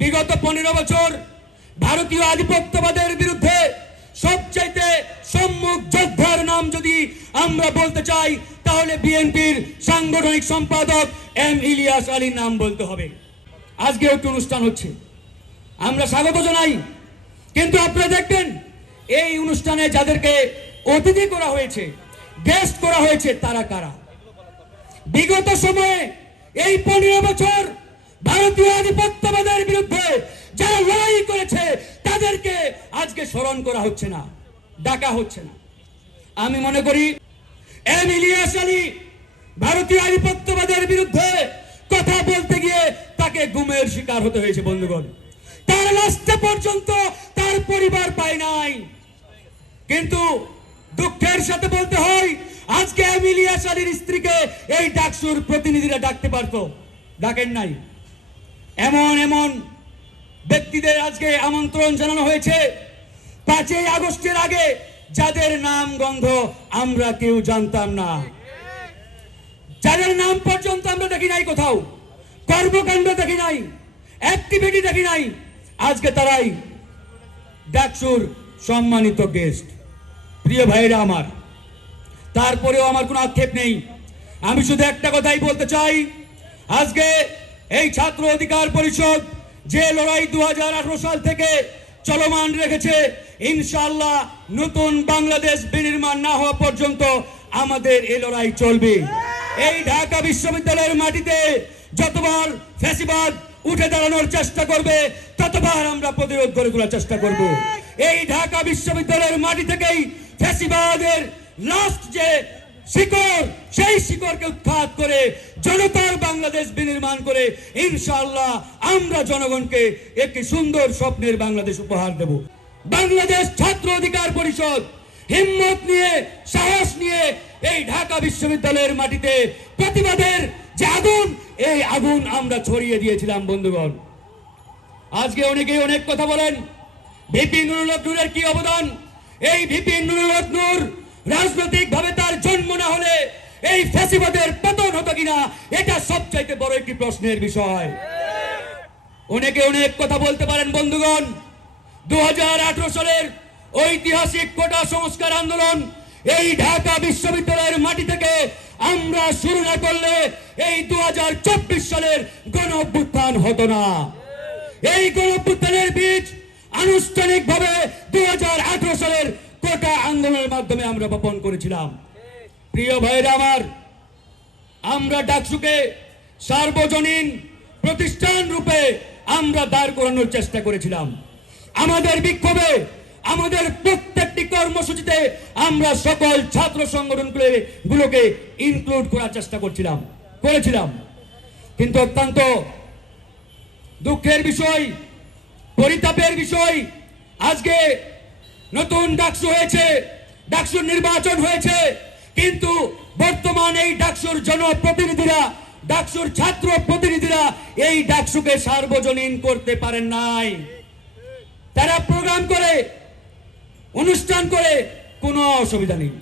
বিগত পনেরো বছর ভারতীয় আধিপত্যবাদের বিরুদ্ধে সবচাইতে সম্মুখ যোদ্ধার নাম যদি আমরা বলতে চাই, তাহলে বিএনপির সাংগঠনিক সম্পাদক এম ইলিয়াস আলীর নাম বলতে হবে। আজকে একটি অনুষ্ঠান হচ্ছে। আমরা স্বাগত জানাই। কিন্তু আপনারা দেখবেন, এই অনুষ্ঠানে যাদেরকে অতিথি করা হয়েছে গেস্ট করা হয়েছে, তারা কারা? বিগত সময়ে এই পনেরো বছর ভারতীয় আধিপত্যবাদের বিরুদ্ধে যারা লড়াই করেছে, তাদেরকে আজকে স্মরণ করা হচ্ছে না, ডাকা হচ্ছে না। আমি মনে করি, এম ইলিয়াস আলী ভারতীয় আধিপত্যবাদের বিরুদ্ধে কথা বলতে গিয়ে তাকে গুমের শিকার হতে হয়েছে, বন্ধুগণ। তার লাস্টে পর্যন্ত তার পরিবার পায় নাই। কিন্তু দুঃখের সাথে বলতে হয়, আজকে এমিলিয়া আলীর স্ত্রীকে এই ডাকসুর প্রতিনিধিরা ডাকতে পারতো, ডাকেন নাই। এমন এমন ব্যক্তিদের আজকে আমন্ত্রণ জানানো হয়েছে। পাঁচই আগস্টের আগে যাদের নাম গন্ধ আমরা কেউ জানতাম না। যাদের নাম পর্যন্ত আমরা দেখি নাই কোথাও, কর্মকাণ্ড দেখি নাই অ্যাক্টিভিটি দেখি নাই, আজকে তারাই ডাকসুর সম্মানিত গেস্ট প্রিয় ভাইরা আমার, তারপরেও আমার কোনো আক্ষেপ নেই। আমি শুধু একটা কথাই বলতে চাই, আজকে এই ছাত্র অধিকার পরিষদ যে লড়াই দুহাজার আঠারো সাল থেকে চলমান রেখেছে ইনশাল্লাহ নতুন বাংলাদেশ বিনির্মাণ না হওয়া পর্যন্ত আমাদের এই লড়াই চলবে। এই ঢাকা বিশ্ববিদ্যালয়ের মাটিতে যতবার ফ্যাসিবাদ উঠে দাঁড়ানোর চেষ্টা করবে, ততবার আমরা প্রতিরোধ করে তোলার চেষ্টা করব। এই ঢাকা বিশ্ববিদ্যালয়ের মাটি থেকেই ফ্যাসিবাদের লাস্ট যে শিকড়, সেই শিকড়কে উৎখাত করে জনতার বাংলাদেশ বিনির্মাণ করে ইনশাআল্লাহ আমরা জনগণকে একটি সুন্দর স্বপ্নের বাংলাদেশ উপহার দেব। বাংলাদেশ ছাত্র অধিকার পরিষদ হিম্মত নিয়ে, সাহস নিয়ে এই ঢাকা বিশ্ববিদ্যালয়ের মাটিতে প্রতিবাদের যে আগুন, এই আগুন আমরা ছড়িয়ে দিয়েছিলাম, বন্ধুগণ। আজকে অনেকেই অনেক কথা বলেন, ভিপি নুরুল কি অবদান? এই ভিপি নুরুল নূর রাজনৈতিক ভাবে তার ফ্যাসিবাদের পতন হতো কিনা, এটা সবচাইতে বড় একটি প্রশ্নের বিষয়। অনেকে অনেক কথা বলতে পারেন, বন্ধুগণ। দু সালের ঐতিহাসিক কোটা সংস্কার আন্দোলন এই ঢাকা বিশ্ববিদ্যালয়ের মাটি থেকে আমরা শুরু না করলে এই দু সালের গণ হতো না। এই গণঅভ্যুত্থানের বীজ আনুষ্ঠানিকভাবে দু সালের কোটা আন্দোলনের মাধ্যমে আমরা বপন করেছিলাম। প্রিয় ভাইরা আমার আমরা ডাকসুকে সার্বজনীন প্রতিষ্ঠান রূপে আমরা দাঁড় করানোর চেষ্টা করেছিলাম। আমাদের বিক্ষোভে, আমাদের প্রত্যেকটি কর্মসূচিতে আমরা সকল ছাত্র সংগঠনগুলো গুলোকে ইনক্লুড করার চেষ্টা করছিলাম, করেছিলাম। কিন্তু অত্যন্ত দুঃখের বিষয়, পরিতাপের বিষয়, আজকে নতুন ডাকসু হয়েছে, ডাকসুর নির্বাচন হয়েছে। কিন্তু বর্তমান এই ডাকসুর জনপ্রতিনিধিরা, ডাকসুর ছাত্র প্রতিনিধিরা এই ডাকসুকে সার্বজনীন করতে পারেন নাই। তারা প্রোগ্রাম করে, অনুষ্ঠান করে, কোনো অসুবিধা নেই।